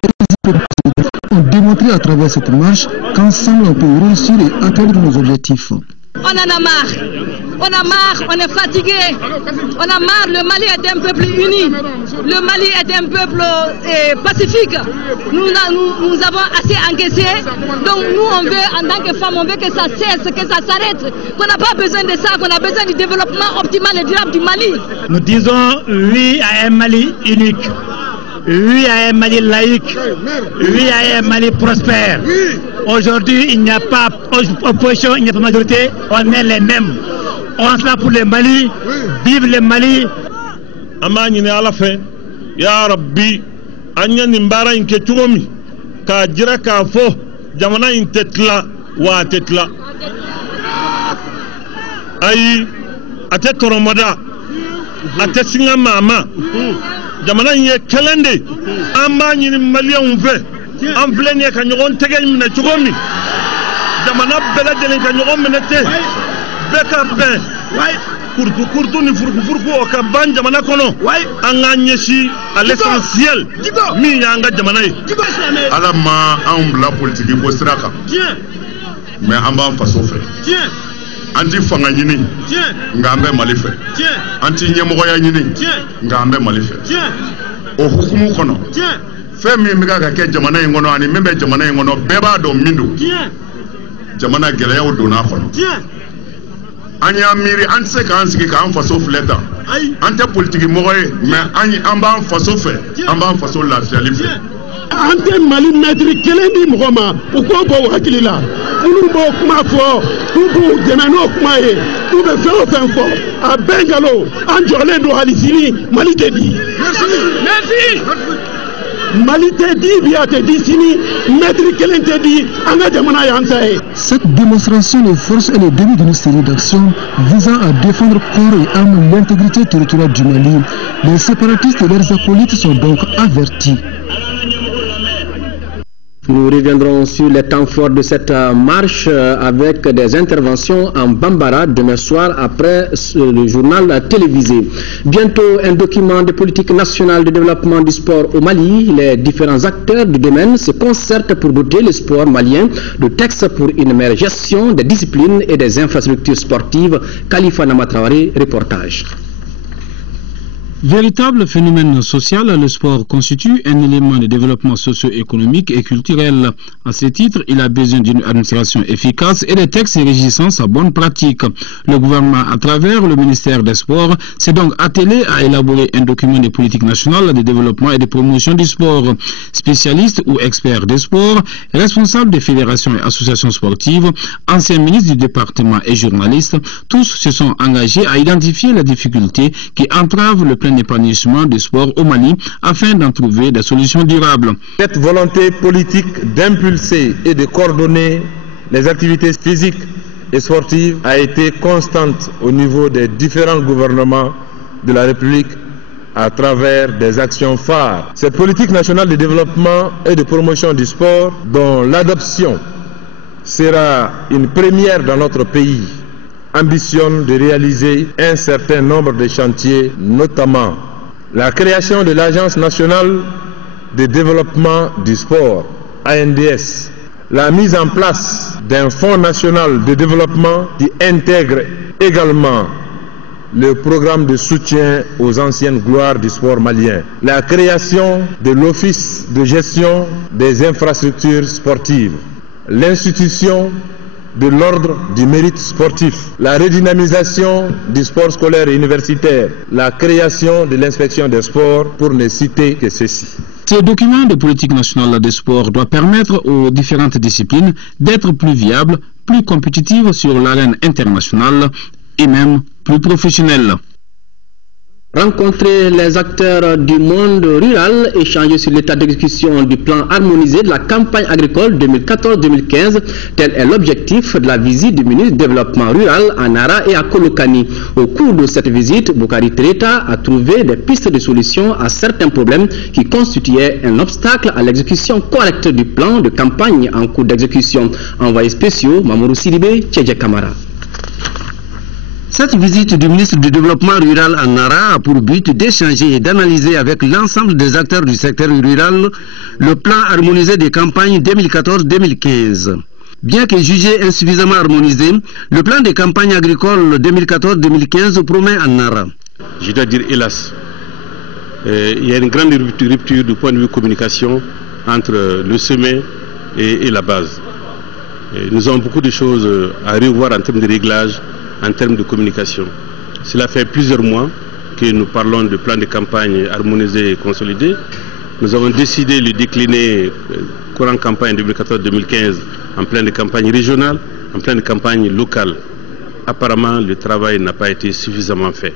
on démontré à travers cette marche qu'ensemble on peut réussir et atteindre nos objectifs. On en a marre, on est fatigué, on a marre, le Mali est un peuple uni, le Mali est un peuple pacifique, nous avons assez encaissé, donc nous on veut, en tant que femmes, on veut que ça cesse, que ça s'arrête, qu'on n'a pas besoin de ça, qu'on a besoin du développement optimal et durable du Mali. Nous disons oui à un Mali unique. Oui à un Mali laïque, oui à un Mali prospère. Aujourd'hui, il n'y a pas opposition, il n'y a pas majorité, on est les mêmes. On se bat pour le Mali, vive le Mali. Amani à la fin, Ya Rabbi, Anya Nimbara Inketuomi, Kajira Kafo, Jamana Intetla, Wa Tetla. Aïe, Ate Toromada, Ate Singa Mama. Jamana ye kelende amba nyini malion ve am vleni ka nyogon tegel mina chugomi jamana bela delen ka nyogon menete beka ben kurtu ni furku o ka ban jamana kono anga nyesi à l'essentiel mi yanga jamana yi ala ma an bla politique ko siraka mais an ba faso fe anti fanga nyini ngambe Mali fe anti nyemogoya nyini ngambe Mali fe o hukumu kono fe mi mi ga ke jamana ngono ani membe jamana ngono beba do mindu jamana gele ya odona kono anya miri an se ka ansiki ka an faso fleta ante politique mogoye mais an ba faso fe an ba faso la fiali fe ante Mali maître kelendi mogoma o ko bo hakilila minnu b'o kuma fɔ k'u b'u dɛmɛ n'o kuma ye k'u bɛ fɛn o fɛn fɔ a bɛɛ nkalon an jɔlen don hali sini Mali tɛ di. Mali tɛ di bi a tɛ di sini mètre kelen tɛ di an ka jamana y'an ta ye. Cette démonstration de force est le début d'une série d'actions visant à défendre corps et âme l'intégrité territoriale du Mali. Les séparatistes et leurs acolytes sont donc avertis. Nous reviendrons sur les temps forts de cette marche avec des interventions en Bambara demain soir après le journal télévisé. Bientôt un document de politique nationale de développement du sport au Mali. Les différents acteurs du domaine se concertent pour doter le sport malien de textes pour une meilleure gestion des disciplines et des infrastructures sportives. Khalifa Namatraoré, reportage. Véritable phénomène social, le sport constitue un élément de développement socio-économique et culturel. À ce titre, il a besoin d'une administration efficace et des textes régissant sa bonne pratique. Le gouvernement, à travers le ministère des Sports, s'est donc attelé à élaborer un document de politique nationale de développement et de promotion du sport. Spécialistes ou experts des sports, responsables des fédérations et associations sportives, anciens ministres du département et journalistes, tous se sont engagés à identifier les difficultés qui entravent le plein épanouissement du sport au Mali afin d'en trouver des solutions durables. Cette volonté politique d'impulser et de coordonner les activités physiques et sportives a été constante au niveau des différents gouvernements de la République à travers des actions phares. Cette politique nationale de développement et de promotion du sport, dont l'adoption sera une première dans notre pays, ambitionne de réaliser un certain nombre de chantiers, notamment la création de l'Agence nationale de développement du sport, ANDS, la mise en place d'un fonds national de développement qui intègre également le programme de soutien aux anciennes gloires du sport malien, la création de l'Office de gestion des infrastructures sportives, l'institution de l'ordre du mérite sportif, la redynamisation du sport scolaire et universitaire, la création de l'inspection des sports, pour ne citer que ceci. Ce document de politique nationale des sports doit permettre aux différentes disciplines d'être plus viables, plus compétitives sur l'arène internationale et même plus professionnelles. Rencontrer les acteurs du monde rural, échanger sur l'état d'exécution du plan harmonisé de la campagne agricole 2014-2015, tel est l'objectif de la visite du ministre du Développement rural à Nara et à Kolokani. Au cours de cette visite, Boukari Tereta a trouvé des pistes de solutions à certains problèmes qui constituaient un obstacle à l'exécution correcte du plan de campagne en cours d'exécution. Envoyé spéciaux, Mamourou Sidibé, Tchédje Kamara. Cette visite du ministre du Développement rural à Nara a pour but d'échanger et d'analyser avec l'ensemble des acteurs du secteur rural le plan harmonisé des campagnes 2014-2015. Bien que jugé insuffisamment harmonisé, le plan de campagne agricole 2014-2015 promet à Nara. Je dois dire hélas, il y a une grande rupture du point de vue communication entre le sommet et la base. Nous avons beaucoup de choses à revoir en termes de réglage, en termes de communication. Cela fait plusieurs mois que nous parlons de plan de campagne harmonisé et consolidé. Nous avons décidé de le décliner courant campagne 2014-2015 en plan de campagne régionale, en plan de campagne locale. Apparemment, le travail n'a pas été suffisamment fait.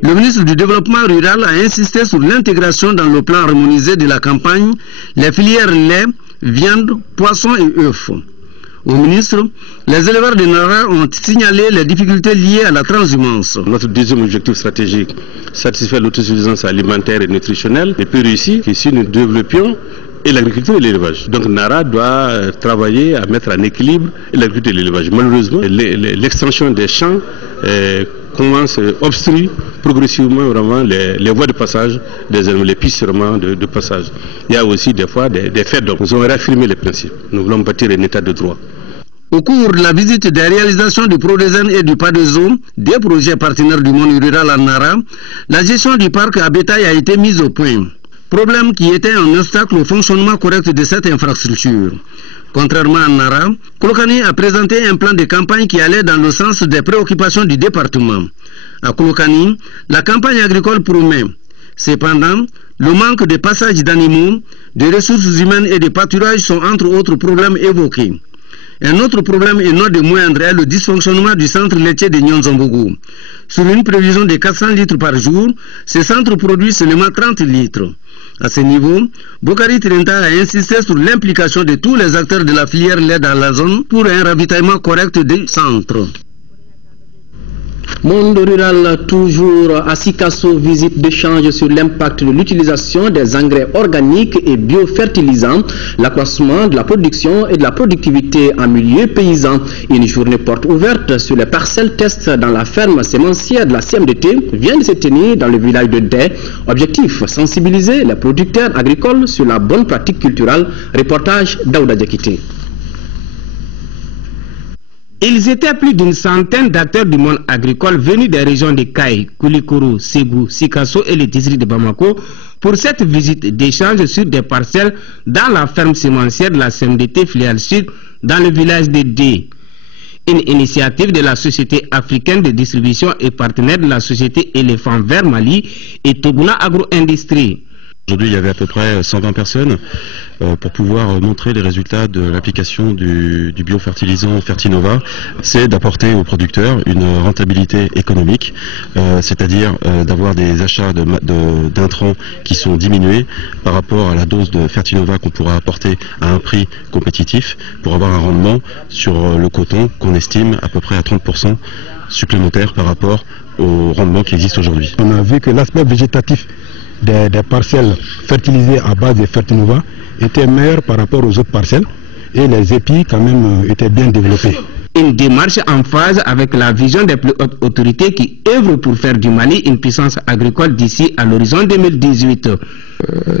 Le ministre du Développement rural a insisté sur l'intégration dans le plan harmonisé de la campagne les filières lait, viande, poisson et œufs. Au ministre, les éleveurs de Nara ont signalé les difficultés liées à la transhumance. Notre deuxième objectif stratégique, satisfaire l'autosuffisance alimentaire et nutritionnelle, est plus réussi que si nous développions et l'agriculture et l'élevage. Donc Nara doit travailler à mettre en équilibre l'agriculture et l'élevage. Malheureusement, l'extension des champs commence à obstruer progressivement vraiment les voies de passage des animaux, les pistes de passage. Il y a aussi des fois des faits d'hommes. Nous avons réaffirmé les principes. Nous voulons bâtir un état de droit. Au cours de la visite des réalisations du Prodesen et du Padezo, des projets partenaires du monde rural à Nara, la gestion du parc à bétail a été mise au point. Problème qui était un obstacle au fonctionnement correct de cette infrastructure. Contrairement à Nara, Kolokani a présenté un plan de campagne qui allait dans le sens des préoccupations du département. À Kolokani, la campagne agricole promet. Cependant, le manque de passage d'animaux, de ressources humaines et de pâturage sont entre autres problèmes évoqués. Un autre problème et non de moindre est le dysfonctionnement du centre laitier de Nyonzombougou. Sur une prévision de 400 litres par jour, ce centre produit seulement 30 litres. À ce niveau, Bokari Trenta a insisté sur l'implication de tous les acteurs de la filière lait dans la zone pour un ravitaillement correct du centre. Monde rural, toujours à Sikasso, visite d'échange sur l'impact de l'utilisation des engrais organiques et biofertilisants, l'accroissement de la production et de la productivité en milieu paysan. Une journée porte ouverte sur les parcelles test dans la ferme sémencière de la CMDT vient de se tenir dans le village de Dé. Objectif, sensibiliser les producteurs agricoles sur la bonne pratique culturelle. Reportage d'Aouda Diakité. Ils étaient plus d'une centaine d'acteurs du monde agricole venus des régions de Kaï, Koulikoro, Ségou, Sikasso et les districts de Bamako pour cette visite d'échange sur des parcelles dans la ferme sémencière de la CMDT filiale sud dans le village de Dé. Une initiative de la Société africaine de distribution et partenaire de la société Éléphant Vert Mali et Toguna Agro-Industrie. Aujourd'hui, il y avait à peu près 120 personnes pour pouvoir montrer les résultats de l'application du biofertilisant Fertinova. C'est d'apporter aux producteurs une rentabilité économique, c'est-à-dire d'avoir des achats d'intrants qui sont diminués par rapport à la dose de Fertinova qu'on pourra apporter à un prix compétitif pour avoir un rendement sur le coton qu'on estime à peu près à 30% supplémentaire par rapport au rendement qui existe aujourd'hui. On a vu que l'aspect végétatif des parcelles fertilisées à base de Fertinova étaient meilleures par rapport aux autres parcelles et les épis quand même étaient bien développés. Une démarche en phase avec la vision des plus hautes autorités qui œuvrent pour faire du Mali une puissance agricole d'ici à l'horizon 2018.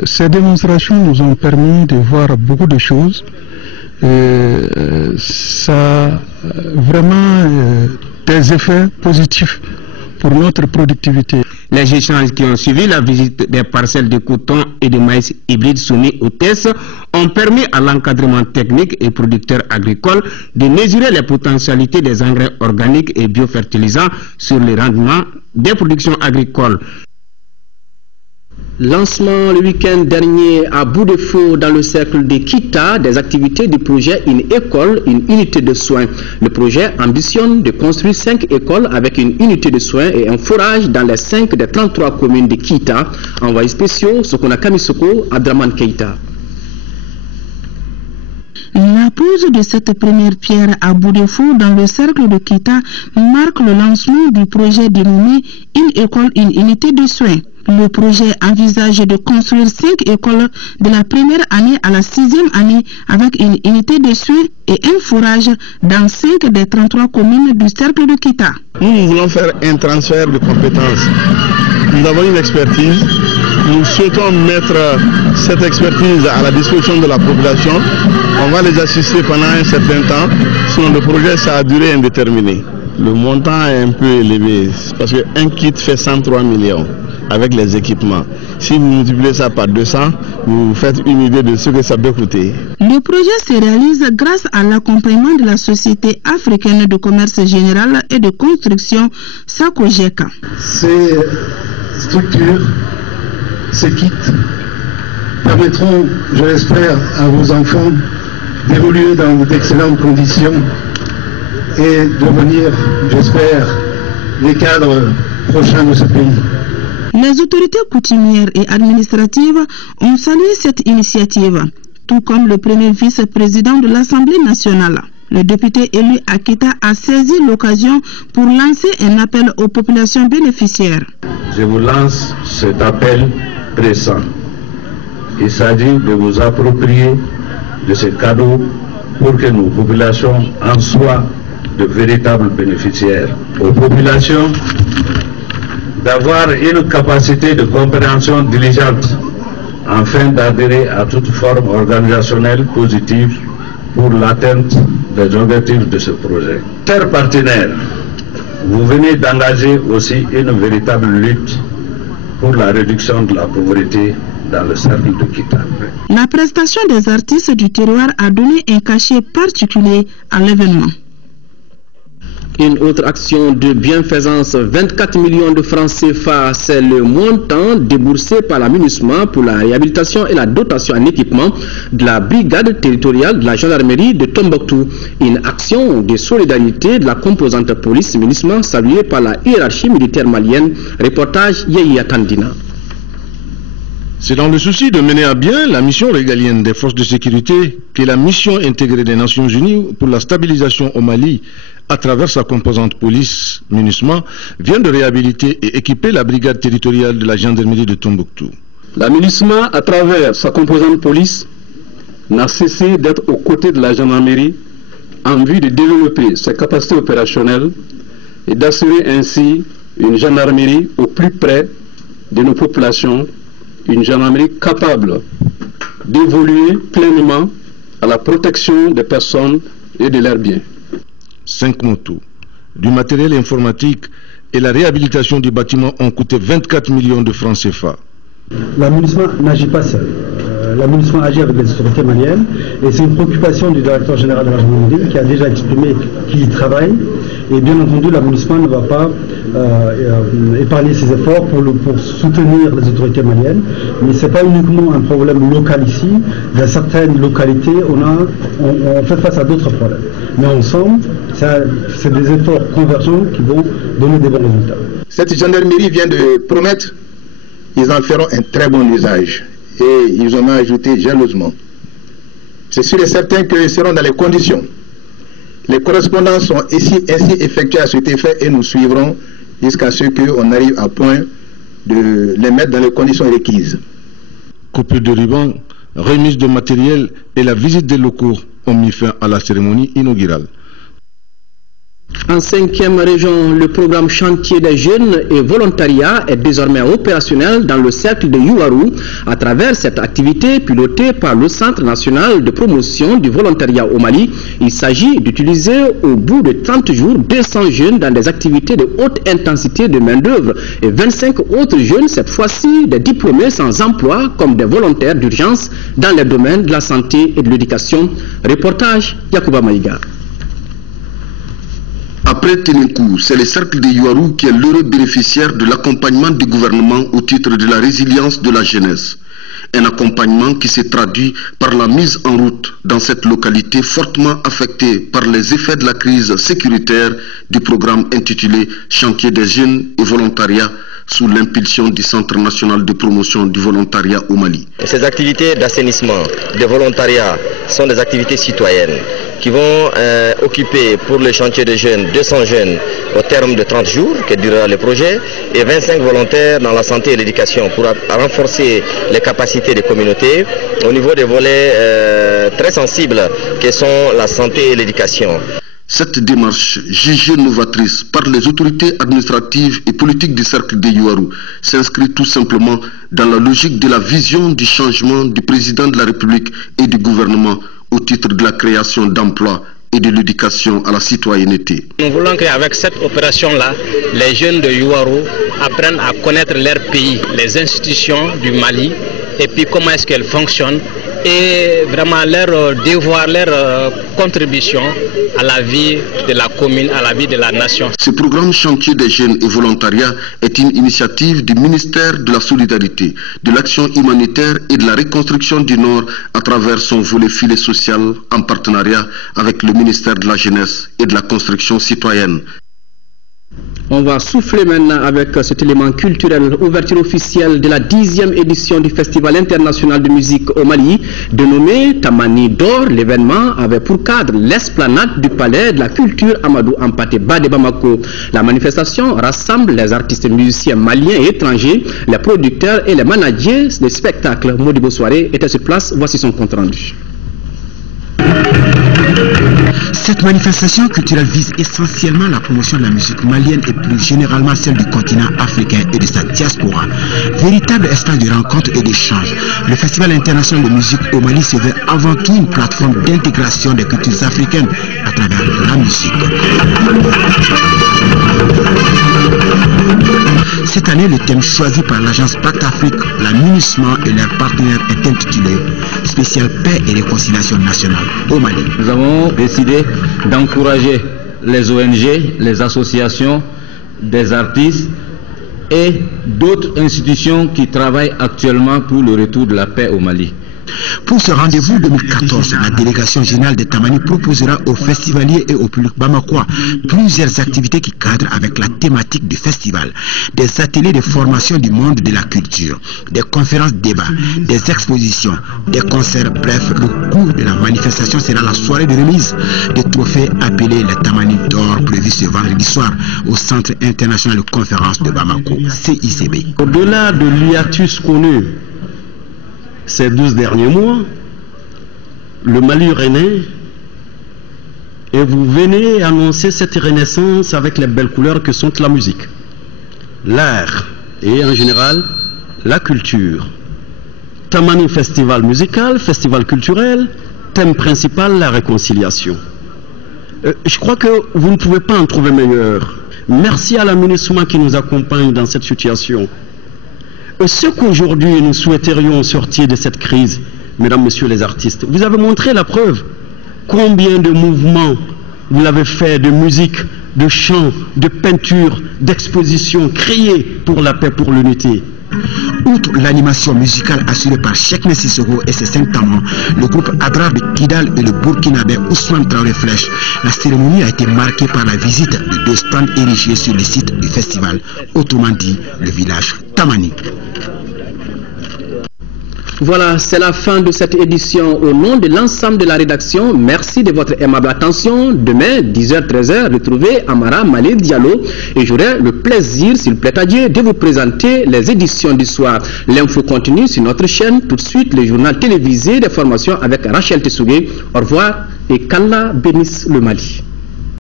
Ces démonstrations nous ont permis de voir beaucoup de choses. Ça a vraiment des effets positifs pour notre productivité. Les échanges qui ont suivi la visite des parcelles de coton et de maïs hybrides soumis aux tests ont permis à l'encadrement technique et producteurs agricoles de mesurer les potentialités des engrais organiques et biofertilisants sur les rendements des productions agricoles. Lancement le week-end dernier à bout de feu dans le cercle de Kita des activités du projet Une école, une unité de soins. Le projet ambitionne de construire 5 écoles avec une unité de soins et un forage dans les 5 des 33 communes de Kita. Envoyé spéciaux, Sokona Kamisoko, Adraman Keita. La pose de cette première pierre à bout de feu dans le cercle de Kita marque le lancement du projet dénommé Une école, une unité de soins. Le projet envisage de construire 5 écoles de la première année à la 6e année avec une unité de soins et un forage dans 5 des 33 communes du cercle de Kita. Nous voulons faire un transfert de compétences. Nous avons une expertise. Nous souhaitons mettre cette expertise à la disposition de la population. On va les assister pendant un certain temps. Sinon, le projet, ça a duré indéterminé. Le montant est un peu élevé parce qu'un kit fait 103 millions avec les équipements. Si vous multipliez ça par 200, vous faites une idée de ce que ça peut coûter. Le projet se réalise grâce à l'accompagnement de la Société africaine de commerce général et de construction, SACOGECA. Ces structures, ces kits permettront, je l'espère, à vos enfants d'évoluer dans d'excellentes conditions et devenir, j'espère, les cadres prochains de ce pays. Les autorités coutumières et administratives ont salué cette initiative, tout comme le premier vice-président de l'Assemblée nationale. Le député élu à Kita a saisi l'occasion pour lancer un appel aux populations bénéficiaires. Je vous lance cet appel pressant. Il s'agit de vous approprier de ces cadeaux pour que nos populations en soient de véritables bénéficiaires. Aux populations d'avoir une capacité de compréhension diligente afin d'adhérer à toute forme organisationnelle positive pour l'atteinte des objectifs de ce projet. Chers partenaires, vous venez d'engager aussi une véritable lutte pour la réduction de la pauvreté dans le cercle de Kita. La prestation des artistes du terroir a donné un cachet particulier à l'événement. Une autre action de bienfaisance, 24 millions de francs CFA, c'est le montant déboursé par la MINUSMA pour la réhabilitation et la dotation en équipement de la brigade territoriale de la gendarmerie de Tombouctou. Une action de solidarité de la composante police MINUSMA saluée par la hiérarchie militaire malienne. Reportage Yeya Tandina. C'est dans le souci de mener à bien la mission régalienne des forces de sécurité que la mission intégrée des Nations Unies pour la stabilisation au Mali, à travers sa composante police MINUSMA, vient de réhabiliter et équiper la brigade territoriale de la gendarmerie de Tombouctou. La MINUSMA, à travers sa composante police, n'a cessé d'être aux côtés de la gendarmerie en vue de développer ses capacités opérationnelles et d'assurer ainsi une gendarmerie au plus près de nos populations, une gendarmerie capable d'évoluer pleinement à la protection des personnes et de leurs biens. 5 motos, du matériel informatique et la réhabilitation du bâtiment ont coûté 24 millions de francs CFA. La MINUSMA n'agit pas seule. La MINUSMA agit avec les autorités maliennes et c'est une préoccupation du directeur général de la gendarmerie qui a déjà exprimé qu'il y travaille. Et bien entendu, la MINUSMA ne va pas épargner ses efforts pour soutenir les autorités maliennes. Mais ce n'est pas uniquement un problème local ici. Dans certaines localités, on fait face à d'autres problèmes. Mais ensemble, c'est des efforts convergents qui vont donner des bons résultats. Cette gendarmerie vient de promettre qu'ils en feront un très bon usage. Et ils en ont ajouté jalousement. C'est sûr et certain qu'ils seront dans les conditions. Les correspondances sont ainsi effectuées à cet effet et nous suivrons jusqu'à ce qu'on arrive à point de les mettre dans les conditions requises. Coupure de ruban, remise de matériel et la visite des locaux ont mis fin à la cérémonie inaugurale. En 5e région, le programme Chantier des jeunes et volontariat est désormais opérationnel dans le cercle de Yuwaru à travers cette activité pilotée par le Centre national de promotion du volontariat au Mali. Il s'agit d'utiliser au bout de 30 jours 200 jeunes dans des activités de haute intensité de main-d'œuvre et 25 autres jeunes, cette fois-ci des diplômés sans emploi comme des volontaires d'urgence dans les domaines de la santé et de l'éducation. Reportage Yacouba Maïga. Après Ténékou, c'est le cercle de Yuwaru qui est l'heureux bénéficiaire de l'accompagnement du gouvernement au titre de la résilience de la jeunesse. Un accompagnement qui se traduit par la mise en route dans cette localité fortement affectée par les effets de la crise sécuritaire du programme intitulé Chantier des jeunes et volontariat sous l'impulsion du Centre national de promotion du volontariat au Mali. Ces activités d'assainissement, de volontariat sont des activités citoyennes qui vont occuper pour le chantier des jeunes 200 jeunes au terme de 30 jours que durera le projet et 25 volontaires dans la santé et l'éducation pour renforcer les capacités des communautés au niveau des volets très sensibles que sont la santé et l'éducation. Cette démarche, jugée novatrice par les autorités administratives et politiques du cercle de Yuwaru, s'inscrit tout simplement dans la logique de la vision du changement du président de la République et du gouvernement au titre de la création d'emplois et de l'éducation à la citoyenneté. Nous voulons qu'avec cette opération-là, les jeunes de Yuwaru apprennent à connaître leur pays, les institutions du Mali, et puis comment est-ce qu'elles fonctionnent, et vraiment leur devoir, leur contribution à la vie de la commune, à la vie de la nation. Ce programme Chantier des jeunes et volontariat est une initiative du ministère de la Solidarité, de l'Action humanitaire et de la reconstruction du Nord à travers son volet filet social en partenariat avec le ministère de la Jeunesse et de la Construction citoyenne. On va souffler maintenant avec cet élément culturel, ouverture officielle de la 10e édition du Festival international de musique au Mali, dénommé Tamani d'Or. L'événement avait pour cadre l'esplanade du palais de la culture Amadou Hampâté Bâ de Bamako. La manifestation rassemble les artistes musiciens maliens et étrangers, les producteurs et les managers des spectacles. Modibo Soirée était sur place, voici son compte rendu. Cette manifestation culturelle vise essentiellement la promotion de la musique malienne et plus généralement celle du continent africain et de sa diaspora. Véritable espace de rencontre et d'échange, le Festival international de musique au Mali se veut avant tout une plateforme d'intégration des cultures africaines à travers la musique. Cette année, le thème choisi par l'agence Pacte Afrique, la MINUSMA et leurs partenaires est intitulé Spécial paix et réconciliation nationale au Mali. Nous avons décidé d'encourager les ONG, les associations, des artistes et d'autres institutions qui travaillent actuellement pour le retour de la paix au Mali. Pour ce rendez-vous 2014, la délégation générale de Tamani proposera aux festivaliers et au public bamakois plusieurs activités qui cadrent avec la thématique du festival. Des ateliers de formation du monde de la culture, des conférences débats, des expositions, des concerts, bref, le cours de la manifestation sera la soirée de remise des trophées appelés les Tamani d'or prévus ce vendredi soir au Centre international de conférences de Bamako, CICB. Au-delà de l'hiatus connu ces 12 derniers mois, le Mali renaît et vous venez annoncer cette renaissance avec les belles couleurs que sont la musique, l'art et en général la culture. Tamani festival musical, festival culturel, thème principal la réconciliation. Je crois que vous ne pouvez pas en trouver meilleur. Merci à la MINUSMA qui nous accompagne dans cette situation. Ce qu'aujourd'hui nous souhaiterions sortir de cette crise, mesdames, messieurs les artistes, vous avez montré la preuve. Combien de mouvements vous l'avez fait, de musique, de chant, de peinture, d'exposition, criés pour la paix, pour l'unité. Outre l'animation musicale assurée par Cheikh Sissoko et ses 5 tamans, le groupe Adrar de Kidal et le Burkinabé Ousmane Traoré Flèche, la cérémonie a été marquée par la visite de 2 stands érigés sur le site du festival, autrement dit le village Tamani. Voilà, c'est la fin de cette édition. Au nom de l'ensemble de la rédaction, merci de votre aimable attention. Demain, 10h-13h, retrouvez Amara Malé Diallo et j'aurai le plaisir, s'il plaît à Dieu, de vous présenter les éditions du soir. L'info continue sur notre chaîne. Tout de suite, le journal télévisé des formations avec Rachel Tessougué. Au revoir et qu'Allah bénisse le Mali.